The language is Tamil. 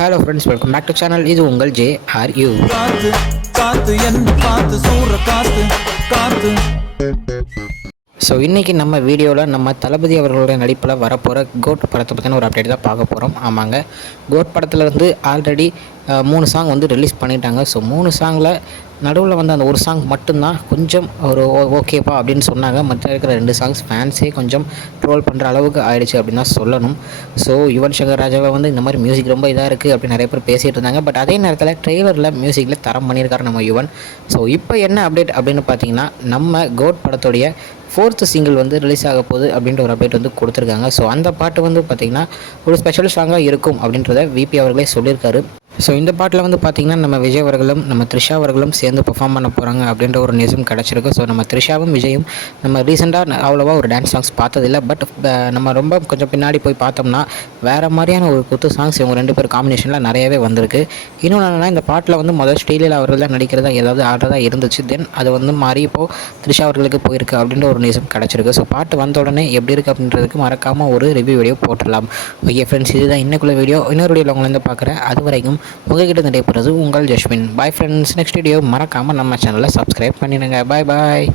Hello friends, welcome back to channel. இது உங்கள் JRU. காத்து காத்து என்ன பார்த்து சூற காத்து காத்து. ஸோ இன்றைக்கி நம்ம வீடியோவில் நம்ம தளபதி அவர்களுடைய நடிப்பில் வரப்போகிற கோட் படத்தை பற்றின ஒரு அப்டேட் தான் பார்க்க போகிறோம். ஆமாங்க, கோட் படத்தில் வந்து ஆல்ரெடி 3 சாங் வந்து ரிலீஸ் பண்ணிட்டாங்க. ஸோ 3 சாங்கில் நடுவில் வந்து அந்த ஒரு சாங் மட்டும்தான் கொஞ்சம் ஒரு ஓகேப்பா அப்படின்னு சொன்னாங்க. மற்ற இருக்கிற 2 சாங்ஸ் ஃபேன்ஸே கொஞ்சம் ட்ரோல் பண்ணுற அளவுக்கு ஆயிடுச்சு அப்படின்னு தான் சொல்லணும். ஸோ யுவன் சங்கர் ராஜாவை வந்து இந்த மாதிரி மியூசிக் ரொம்ப இதாக இருக்குது அப்படின்னு நிறைய பேர் பேசிகிட்டு இருந்தாங்க. பட் அதே நேரத்தில் ட்ரெய்லரில் மியூசிக்கில் தரம் பண்ணியிருக்காரு நம்ம யுவன். ஸோ இப்போ என்ன அப்டேட் அப்படின்னு பார்த்தீங்கன்னா, நம்ம கோட் படத்துடைய 4th சிங்கிள் வந்து ரிலீஸ் ஆக போகுது அப்படின்ற ஒரு அப்டேட் வந்து கொடுத்துருக்காங்க. ஸோ அந்த பாட்டு வந்து பார்த்திங்கன்னா ஒரு ஸ்பெஷல் சாங்காக இருக்கும் அப்படின்றத விபி அவர்களே சொல்லியிருக்காரு. ஸோ இந்த பாட்டில் வந்து பார்த்திங்கன்னா நம்ம விஜய் அவர்களும் நம்ம த்ரிஷா அவர்களும் சேர்ந்து பெர்ஃபார்ம் பண்ண போகிறாங்க அப்படின்ற ஒரு நியூஸும் கிடச்சிருக்கு. ஸோ நம்ம த்ரிஷாவும் விஜயும் நம்ம ரீசெண்டாக அவ்வளோவா ஒரு டான்ஸ் சாங்ஸ் பார்த்ததில்ல. பட் நம்ம ரொம்ப கொஞ்சம் பின்னாடி போய் பார்த்தோம்னா வேறு மாதிரியான ஒரு குத்து சாங்ஸ் இவங்க 2 பேர் காம்பினேஷனில் நிறையவே வந்திருக்கு. இன்னொன்று என்னென்னா, இந்த பாட்டில் வந்து முதல் ஸ்டீலில் அவர்கள் தான் நடிக்கிறதா ஏதாவது ஆர்டராக இருந்துச்சு. தென் அது வந்து மாறி இப்போது த்ரிஷா அவர்களுக்கு போயிருக்கு அப்படின்ற ஒரு நியூஸும் கிடச்சிருக்கு. ஸோ பாட்டு வந்த உடனே எப்படி இருக்குது அப்படின்றதுக்கு மறக்காமல் ஒரு ரிவ்யூ வீடியோ போட்டுடலாம். ஓகே ஃப்ரெண்ட்ஸ், இதுதான் இன்னைக்குள்ள வீடியோ. இன்னொரு வீடியோவில் உங்களை வந்து பார்க்குறேன். அது வரைக்கும் உங்கள்கிட்ட நடைபெறுறது உங்கள் Jaswin. Bye friends. Next video மறக்காமல் நம்ம சேனலை சப்ஸ்கிரைப் பண்ணிடுங்க. பாய் பாய்.